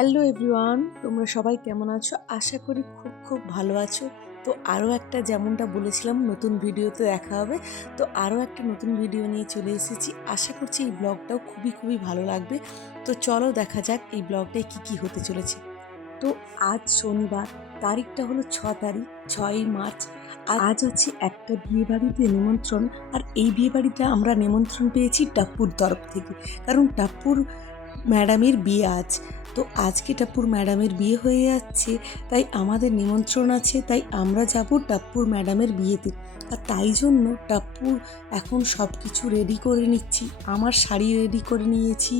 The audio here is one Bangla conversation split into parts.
হ্যালো এভরিওয়ান, তোমরা সবাই কেমন আছো? আশা করি খুব খুব ভালো আছো। তো আরও একটা যেমনটা বলেছিলাম, নতুন ভিডিওতে দেখা হবে। তো আরও একটা নতুন ভিডিও নিয়ে চলে এসেছি। আশা করছি এই ব্লগটাও খুবই খুবই ভালো লাগবে। তো চলো দেখা যাক এই ব্লগটায় কী কী হতে চলেছে। তো আজ শনিবার, তারিখটা হলো ছ তারিখ, ছয়ই মার্চ। আর আজ আছে একটা বিয়ে বাড়িতে নিমন্ত্রণ। আর এই বিয়ে বাড়িটা আমরা নিমন্ত্রণ পেয়েছি টাপ্পুর তরফ থেকে। কারণ টাপ্পুর ম্যাডামের বিয়ে আজ। তো আজকে টাপ্পুর ম্যাডামের বিয়ে হয়ে যাচ্ছে, তাই আমাদের নিমন্ত্রণ আছে, তাই আমরা যাব টাপ্পুর ম্যাডামের বিয়েতে। আর তাই জন্য টাপ্পুর এখন সব কিছু রেডি করে নিচ্ছি। আমার শাড়ি রেডি করে নিয়েছি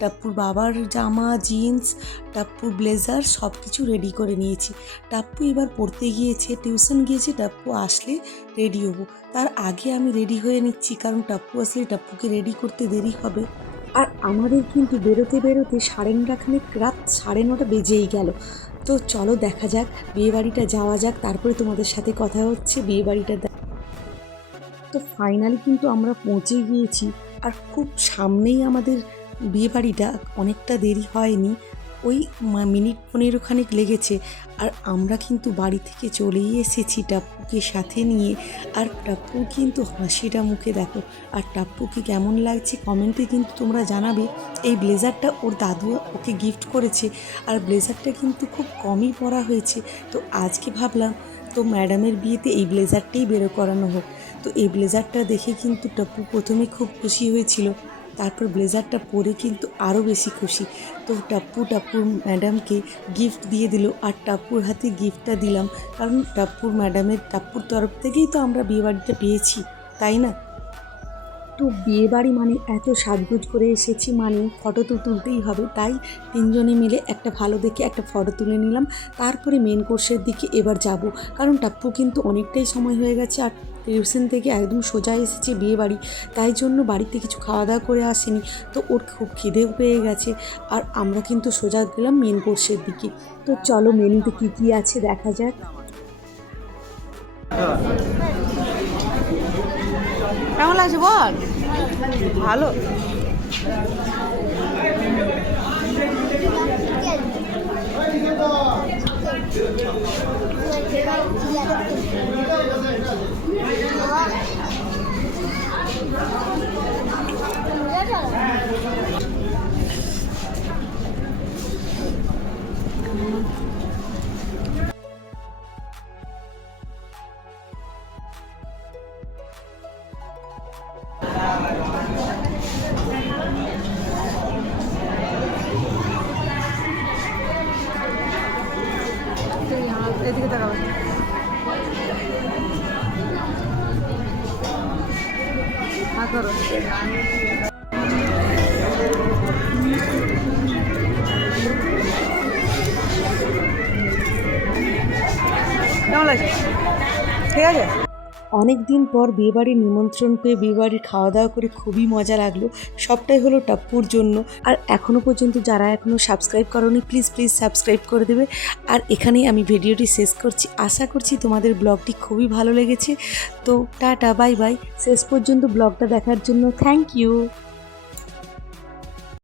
টাপ্পুর বাবার জামা জিন্স টাপ্পুর ব্লেজার সব কিছু রেডি করে নিয়েছি। টাপ্পু এবার পড়তে গিয়েছে টিউশন গিয়েছে টাপ্পু আসলে রেডি হব। তার আগে আমি রেডি হয়ে নিচ্ছি, কারণ টাপ্পু আসলে টাপ্পুকে রেডি করতে দেরি হবে। আর আমাদের কিন্তু বেরোতে বেরোতে সাড়ে নটা খানিক রাত, সাড়ে নটা বেজেই গেল। তো চলো দেখা যাক, বিয়েবাড়িটা যাওয়া যাক, তারপরে তোমাদের সাথে কথা হচ্ছে, বিয়েবাড়িটা তো ফাইনালি কিন্তু আমরা পৌঁছে গিয়েছি। আর খুব সামনেই আমাদের বিয়েবাড়িটা, অনেকটা দেরি হয়নি। ওই মিনিট পনেরো খানিক লেগেছে। আর আমরা কিন্তু বাড়ি থেকে চলেই এসেছি টাপ্পুকে সাথে নিয়ে। আর টাপ্পু কিন্তু হাসিটা মুখে দেখো। আর টাপ্পুকে কেমন লাগছে কমেন্টে কিন্তু তোমরা জানাবে। এই ব্লেজারটা ওর দাদু ওকে গিফট করেছে। আর ব্লেজারটা কিন্তু খুব কমই পরা হয়েছে। তো আজকে ভাবলাম, তো ম্যাডামের বিয়েতে এই ব্লেজারটাই বেরো করানো হোক। তো এই ব্লেজারটা দেখে কিন্তু টাপ্পু প্রথমে খুব খুশি হয়েছিল। তারপর ব্লেজারটা পরে কিন্তু আরও বেশি খুশি। তো টাপ্পু টাপ্পুর ম্যাডামকে গিফট দিয়ে দিল আর টাপ্পুর হাতে গিফটটা দিলাম। কারণ টাপ্পুর ম্যাডামের, টাপ্পুর তরফ থেকেই তো আমরা বিয়েবাড়িটা পেয়েছি, তাই না? তো বিয়ে বাড়ি মানে এত সাজগুজ করে এসেছি মানে ফটো তো তুলতেই হবে। তাই তিনজনে মিলে একটা ভালো দেখে একটা ফটো তুলে নিলাম। তারপরে মেন কোর্সের দিকে এবার যাব। কারণ টাপ্পু কিন্তু অনেকটাই সময় হয়ে গেছে আর টিউশন থেকে একদম সোজা এসেছে বিয়ে বাড়ি তাই জন্য বাড়িতে কিছু খাওয়া দাওয়া করে আসেনি। তো ওর খুব খিদেও পেয়ে গেছে। আর আমরা কিন্তু সোজা গেলাম মেন কোর্সের দিকে। তো চলো মেনুতে কী কী আছে দেখা যাক। কেমন লাগছে বল? ভালো। এদিকে তাকাবে হ্যাঁ করো। কেমন লাগছে? ঠিক আছে? অনেক দিন পর বিয়েবাড়ির নিমন্ত্রণ পেয়ে বিয়েবাড়ির খাওয়া দাওয়া করে খুবই মজা লাগল। সবটাই হলো টাপ্পুর জন্য। আর এখনও পর্যন্ত যারা এখনও সাবস্ক্রাইব করনি প্লিজ প্লিজ সাবস্ক্রাইব করে দেবে। আর এখানেই আমি ভিডিওটি শেষ করছি। আশা করছি তোমাদের ব্লগটি খুবই ভালো লেগেছে। তো টাটা বাই বাই শেষ পর্যন্ত ব্লগটা দেখার জন্য থ্যাংক ইউ